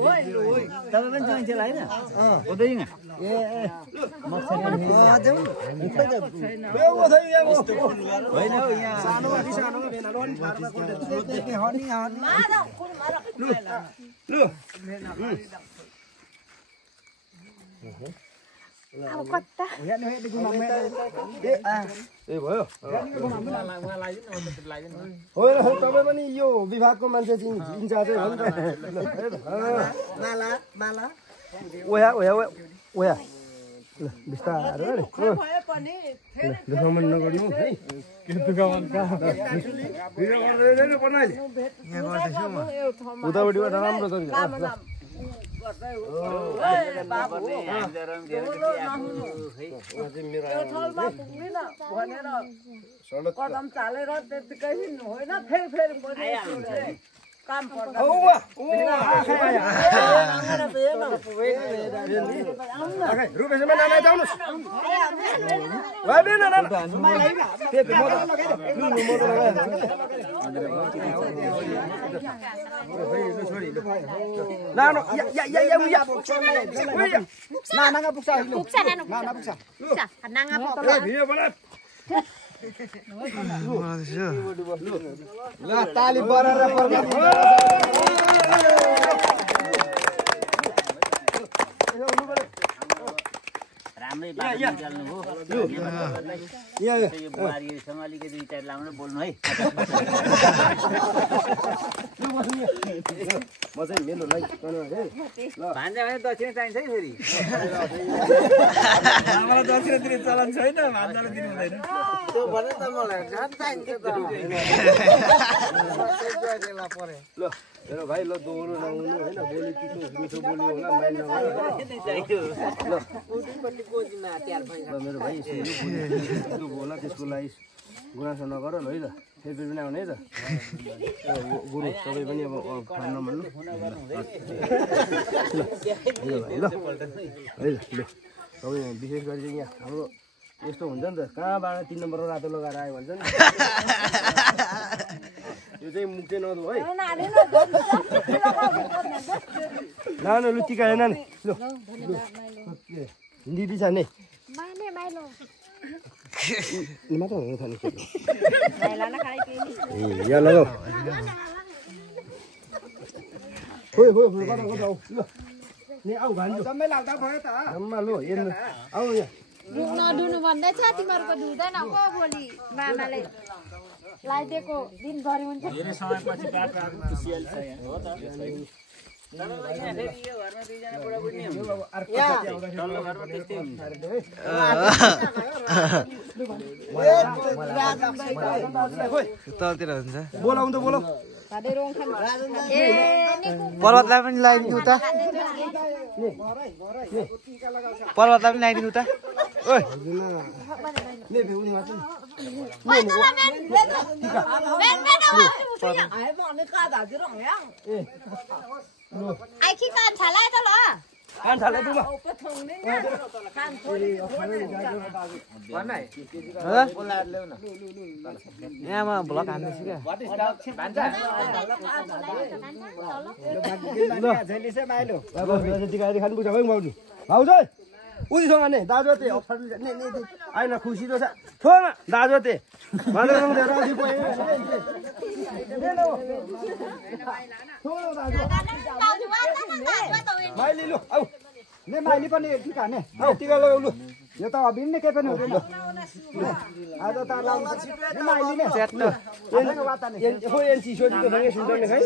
तपाईं पनि चाहिन्छ हैन हुँदैन ए मक्सद जाऊ होइन हौ यहाँ सानोमा बिसानोमा भेनालो अनि फारमा कोटे हनी अब कता यहाँ हे देखि मम्मी ए भयो होइन तपाईँ पनि यो विभागको मान्छे इन्चार्ज हो नि त माला माला ओया ओया ओया ल बिस्तारै अरे दुःखमन नगर्नु है के दुःखमन कहाँ भिडियो गर्दैन बनाइले यहाँ गर्दैछु म उतापट्टिबाट राम्रो छ कदम चालेर त्यतिकै होइन फेरि काम पर्छ रुपेशमा नाना जाउनुस् नाना पुग्छ ल ताली बराबर राम्रै बाटो निकाल्नु हो यो बुहारीसँग अलिकति विचार लाउनु बोल्नु है म चाहिँ मेलो लै भान्जा भने दक्षिण चाहिन्छ है फेरि हाम्रो दक्षिणतिर चलन छैन भान्जाले दिनु हुँदैन त्यो भने त मलाई झन् चाहिन्छ त ल हेर भाइ ल दोहोरो नहुनु होइन बोली मिठो बोली होला माइन ल मेरो भाइ होला त्यसको लागि गुनासो नगर है त फेरि पनि आउने है त गुरु तपाईँ पनि अब खान नमान्नु ल है ल तपाईँ विशेष गरी चाहिँ यहाँ हाम्रो यस्तो हुन्छ नि त कहाँबाट 3 नम्बरको रातो लगाएर आयो भन्छ नि यो चाहिँ मुख चाहिँ नदो है नानु लु टिका हेर्न नि लु हिन्दी बिचा नै मात्र हुनु थाल्नु यहाँ लगाऊ खोइ खोइ कता ल नि आऊ भान्जो जम्मै लाग्दा भयो त जम्मा लु हेर्नु आऊ यहाँ नडुनु भन्दैछ तिमीहरूको धुँदैन हो भोलि मामाले लाइदिएको दिनभरि हुन्छ धेरै समयपछि बाटो आएको खुसियाली छ यहाँ हो त तर यहाँ फेरि यो घरमा दुईजना बुढाबुढी हुन्छ तल्लो घरमा त्यस्तै हुन्छ तलतिर हुन्छ बोलाउ त बोलाउ पर्वतलाई पनि लगाइदिनु त पर्वतलाई पनि लगाइदिनु त ओइ आइखी कान छाला त ल कान छाले दुमा यहाँमा भ्लग हान्दैछु क्या खानु पुग्छ भाइ भाउजू भाउजू उनीसँग नै दाजु ते आइन खुसी त छ छोन दाजु ते माइली लु आऊ ने माइली पनि टिका ने आऊ टिका लगाउ लु यो त अभिन्न के पनि हुँदैन आज त माइली ने सेट न हो एन चिसोजीको सँगै सुन्दैन है